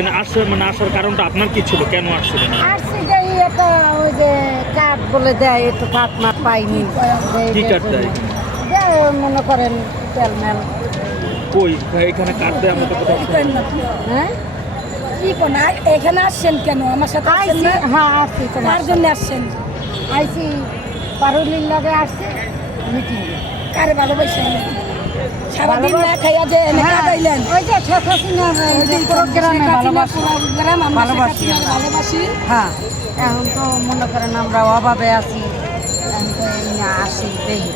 এখানে আসার মানে আসার কারণটা আপনার কি ছিল? কেন আসছিলেন আসছি যে এটা ওই যে কাঠ বলে দেয় একটু কাঠ মাঠ পাইনি। কি কাঠ দেয়? মনে করেন তেল মেল কই এখানে কাট দেয় আমরা তো কোথাও না। হ্যাঁ? কি কোন এখানে আসছেন কেন? আমার সাথে আসছেন হ্যাঁ আসছি কার জন্য আসছেন? আইসি পারুলির লগে আসছি মিটিং কারে ভালোবাসেন? সারাদিন ভালোবাস- না খাইয়া যে এনে হ্যাঁ কাটাইলেন। ওই যে শেখ হাসিনার এই ভালোবাসি। গ্রাম আমরা ভালোবাসি শেখ হাসিনার আমরা। ভালোবাসি। হ্যাঁ। এখন তো মনে করেন আমরা অভাবে আছি। এখন তো আসি দেখি।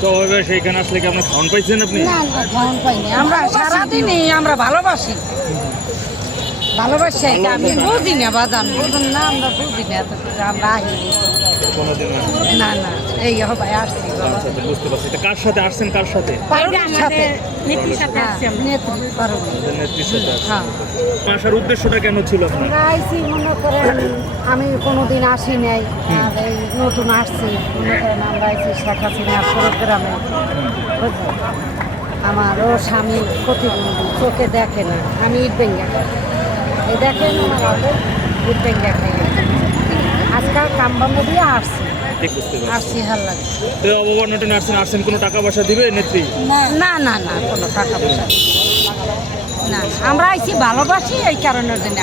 তো সেইখানে আসলে কি আপনার খাওয়ান পাইছেন আপনি? না না পাইনি। আমরা সারাদিনই আমরা ভালোবাসি। ভালোবাসি আমি বুঝি না বাজান। বুঝুন না আমরা বুঝি না এত আমরা আহিনি না না। এই হবে আসছি আচ্ছা আচ্ছা, বুঝতে পারছি। তা কার সাথে আসছেন? কার সাথে? সাথে। নেত্রীর সাথে আসছি আমরা। নেত্রী পারুলি। নেত্রীর সাথে। হ্যাঁ। আসার উদ্দেশ্যটা কেন ছিল আপনার? আইসি মনে করেন আমি কোনোদিন আসি নাই। আর এই নতুন আসছি মনে করেন আমরা আইসি শেখ হাসিনার প্রোগ্রামে আমার ও স্বামী প্রতিবন্ধী চোখে দেখে না। আমি ইট ভেঙ্গা খাই। এই দেখেন আমার ইট ভেঙ্গা খাই। আজকাল কাম বন্ধ দিয়ে আসছি। ঠিক বুঝতে পারছি। হাল লাগে? তো অবমাননা আসছেন আসছেন কোনো টাকা পয়সা দিবে নেত্রী? না না না কোনো টাকা পয়সা না। আমরা আইসি ভালোবাসি এই কারণের জন্য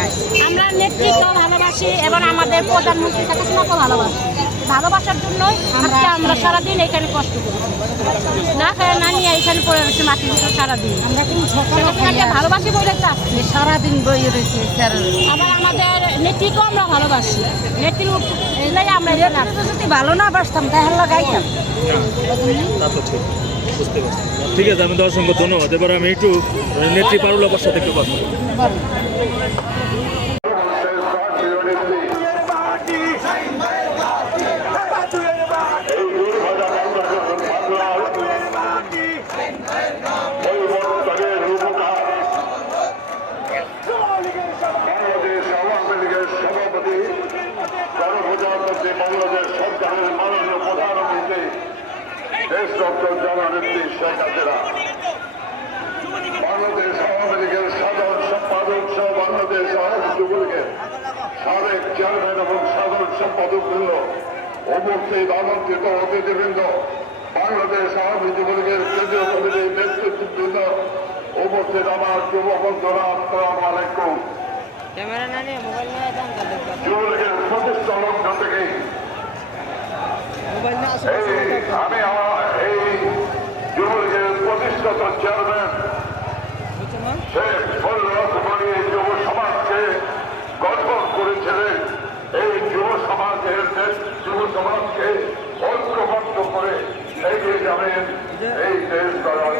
আমরা নেত্রীকেও ভালোবাসি এবং আমাদের প্রধানমন্ত্রী হাসিনাকেও ভালোবাসি। ভালোবাসার জন্যই আজকে আমরা সারাদিন এখানে কষ্ট করি। না খায় না নিয়ে এখানে পড়ে রয়েছে মাটির ভিতর সারাদিন। আমরা কোনো শেখ সকালে ভালোবাসি বলে আসছি সারাদিন বই রয়েছে আবার আমাদের নেত্রীকেও আমরা ভালোবাসি। নেত্রীর এলাই আমরা যদি ভালো না বাসতাম তাহলে লাগাইতাম। ঠিক। বুঝতে পারছি। ঠিক আছে আমি তো অসংখ্য ধন্যবাদ। এবার আমি একটু নেত্রী পারুল আপার সাথে একটু কথা বলব। বাংলাদেশ আওয়ামী লীগের সভাপতি গণপ্রজাতন্ত্রী বাংলাদেশ সরকারের মাননীয় প্রধানমন্ত্রী দেশ ডক্টর জননেত্রী শেখ হাসিনা। বাংলাদেশ আওয়ামী লীগের সাধারণ সম্পাদক সহ বাংলাদেশ আওয়ামী যুবলীগের সাবেক চেয়ারম্যান এবং সাধারণ সম্পাদক বৃন্দ উপস্থিত আমন্ত্রিত অতিথিবৃন্দ বাংলাদেশ আওয়ামী যুবলীগের কেন্দ্রীয় কমিটির নেতৃত্ববৃন্দ উপস্থিত আমার যুব বন্ধুরা আসসালামু আলাইকুম। যুবলীগের প্রতিষ্ঠা লগ্ন থেকে এই আমি আমার এই যুবলীগের প্রতিষ্ঠাতা চেয়ারম্যান শেখ ফজল রহমান এই যুব সমাজকে গঠন করেছিলেন। এই যুব সমাজের যুব সমাজকে ঐক্যবদ্ধ করে এগিয়ে যাবেন। এই দেশ গড়ার